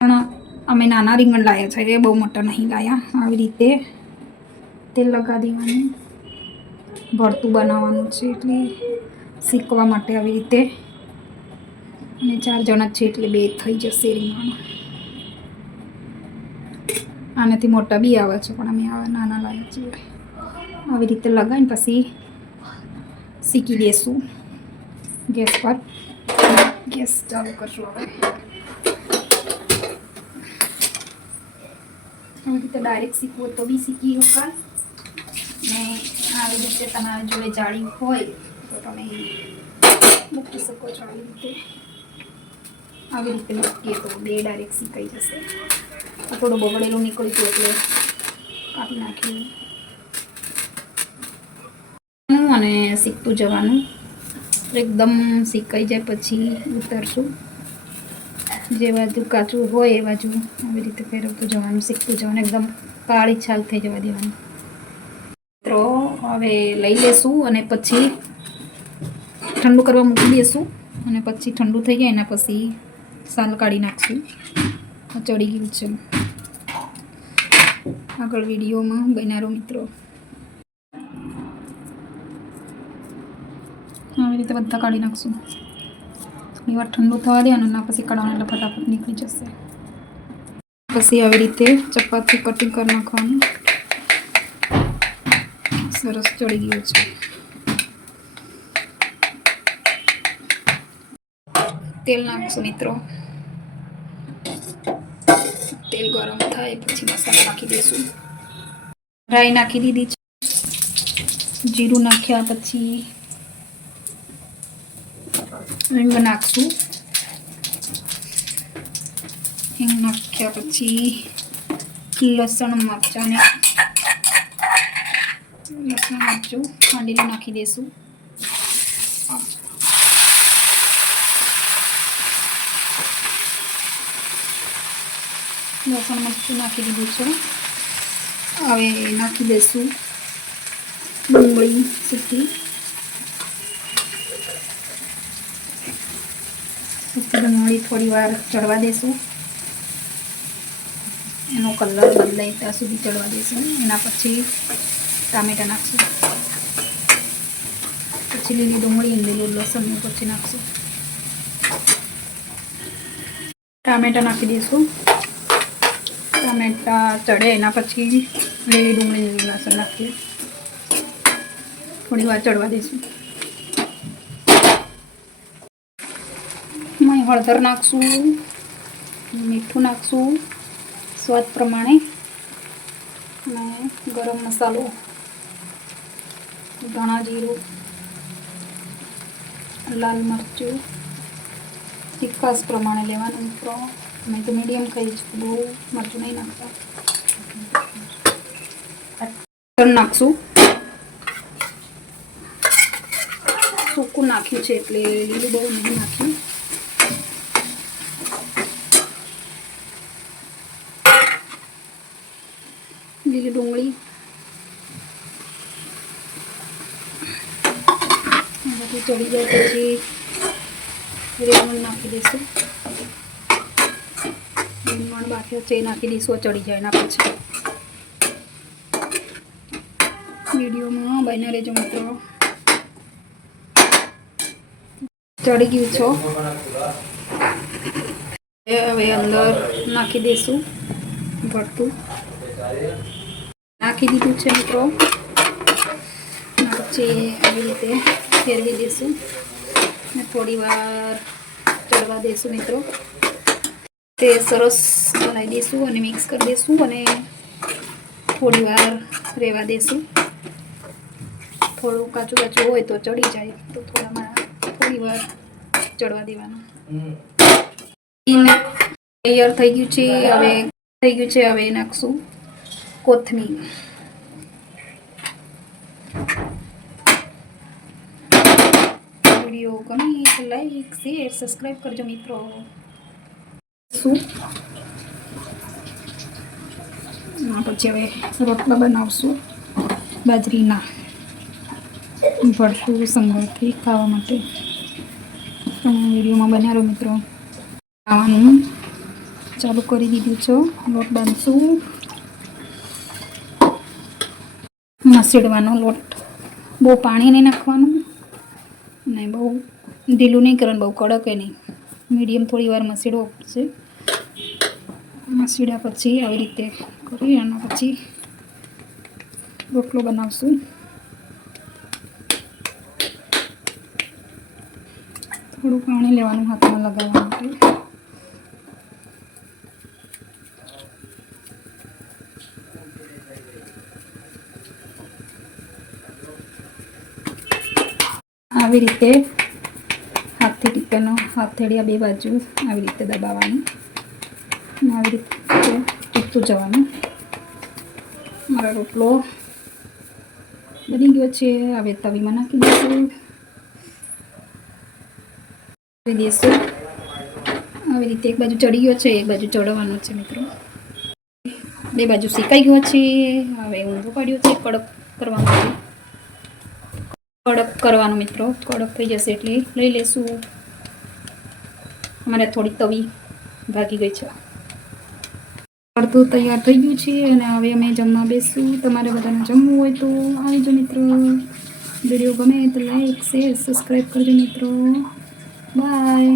પણ અમે નાના રીંગણ લાવ્યા છે, એ બહુ મોટા નહીં લાવ્યા. આવી રીતે તેલ લગાવી દેવાનું, ભરતું બનાવવાનું છે એટલે શીખવા માટે આવી રીતે. અને 4 જણા છે એટલે 2 થઈ જશે રીંગણ. આનાથી મોટા બી આવે છે પણ અમે આવા નાના લાવ્યા છીએ. આવી રીતે લગાવીને પછી શીખી દઈશું. ગેસ પર ગેસ ચાલુ કરશું. હવે આવી રીતે ડાયરેક્ટ શીખવું તો બી શીખી શકાય ને આવી રીતે તમારા જોડે જાળી હોય તો તમે મૂકી શકો છો. આવી રીતે મૂકીએ તો 2 ડાયરેક્ટ શીખાઈ જશે. થોડું બગડેલું નીકળ્યું હતું એટલે કાપી નાખ્યું અને શીખતું જવાનું. એકદમ શીખાઈ જાય પછી ઉતરશું. જે બાજુ કાચું હોય એ બાજુ આવી રીતે ફેરવતું જવાનું, શીખતું જવાનું. એકદમ કાળી છાલ થઈ જવા દેવાની. મિત્રો હવે લઈ લેશું અને પછી ઠંડુ કરવા મૂકી દઈશું અને પછી ઠંડુ થઈ જાય એના પછી સાલ કાઢી નાખશું. ચડી ગયું છે. આગળ વિડીયોમાં બન્યા રહો મિત્રો. આવી રીતે બધા કાઢી નાખશું. થોડી વાર ઠંડુ થવા દે અને પછી કાઢવાનું એટલે ફટાફટ નીકળી જશે. પછી આવી રીતે ચપાતી કટિંગ કરી નાખવાનું. સરસ ચડી ગયું છે. તેલ નાખશું મિત્રો. તેલ ગરમ થાય પછી મસાલા નાખી દઈશું. રાઈ નાખી દીધી છે. જીરું નાખ્યા પછી હિંગ નાખશું. હિંગ નાખ્યા પછી લસણ મરચાં ખાંડીને નાખી દઈશું. લસણ મરચું નાખી દીધું છે. હવે નાખી દઈશું ડુંગળી સૂકી. ડુંગળી થોડી વાર ચડવા દઈશું. એનો કલર બદલાય ત્યાં સુધી ચડવા દઈશું. એના પછી ટામેટા નાખશું. પછી લીલી ડુંગળી અને લીલું લસણ પછી નાખશું. ટામેટા નાખી દઈશું. ટામેટા ચડે એના પછી લીલી ડુંગળી લીલું લસણ નાખીએ. થોડી વાર ચડવા દઈશું. હળદર નાખશું, મીઠું નાખશું સ્વાદ પ્રમાણે અને ગરમ મસાલો, ધાણા જીરું, લાલ મરચું તીખાસ પ્રમાણે લેવાનું મિત્રો. મેં તો મીડિયમ ખાઈ છું, બહુ મરચું નહીં નાખતા. નાખશું. સૂકું નાખ્યું છે એટલે લીલું બહુ નહીં નાખ્યું. લીલી ડુંગળી બધું ચડી જાય પછી રીંગણ નાખી દઈશું. રીંગણ બાકી છે નાખી દઈશું. ચડી જાય એના પછી વિડીયોમાં બન્યા રહેજો મિત્રો. ચડી ગયું છો. હવે અંદર નાખી દઈશું ભરતું. નાખી દીધું છે મિત્રો. પછી આવી રીતે ફેરવી દઈશું અને થોડી વાર ચડવા દઈશું મિત્રો. તે સરસ હલાવી દઈશું અને મિક્સ કરી દઈશું અને થોડી વાર રહેવા દઈશું. થોડું કાચું કાચું હોય તો ચડી જાય તો થોડી વાર ચડવા દેવાનું. તૈયાર થઈ ગયું છે. હવે નાખશું કોથમીર. વિડીયો ગમે તો લાઈક શેર સબસ્ક્રાઈબ કરજો મિત્રો. પછી હવે રોટલા બનાવશું બાજરીના. ભરતું સંગળથી ખાવા માટે. તમે વિડીયોમાં બન્યા રહો મિત્રો. ખાવાનું ચાલુ કરી દીધું છે. લોટ બાંધશું. મસેડવાનો લોટ, બહુ પાણી નહીં નાખવાનું ને બહુ ઢીલું નહીં કરવાનું, બહુ કડક નહીં, મીડિયમ થોડી વાર મસેડવો પડશે. મસેડ્યા પછી આવી રીતે કરી અને પછી રોટલો બનાવશું. થોડું પાણી લેવાનું હાથમાં લગાવવા માટે. આવી રીતે હાથથી ટીકાનો હથેળિયા બે બાજુ આવી રીતે દબાવવાનું અને આવી રીતે ટીકતું જવાનું. મારો રોટલો બની ગયો છે. હવે તવીમાં નાખી દઈશું. આવી રીતે એક બાજુ ચડી ગયો છે, એક બાજુ ચડવાનો છે મિત્રો. બે બાજુ શેકાઈ ગયો છે. હવે ઊંધું પાડ્યું છે કડક કરવાનું. કડક કરવાનું મિત્રો, કડક થઈ જશે એટલે લઈ લેશું. અમારે થોડી તવી ભાગી ગઈ છે. અડધું તૈયાર થઈ ગયું છે અને હવે અમે જમવા બેસશું. તમારે બધાને જમવું હોય તો આવજો મિત્રો. વિડીયો ગમે તો લાઈક, શેર, સબસ્ક્રાઈબ કરજો મિત્રો. બાય.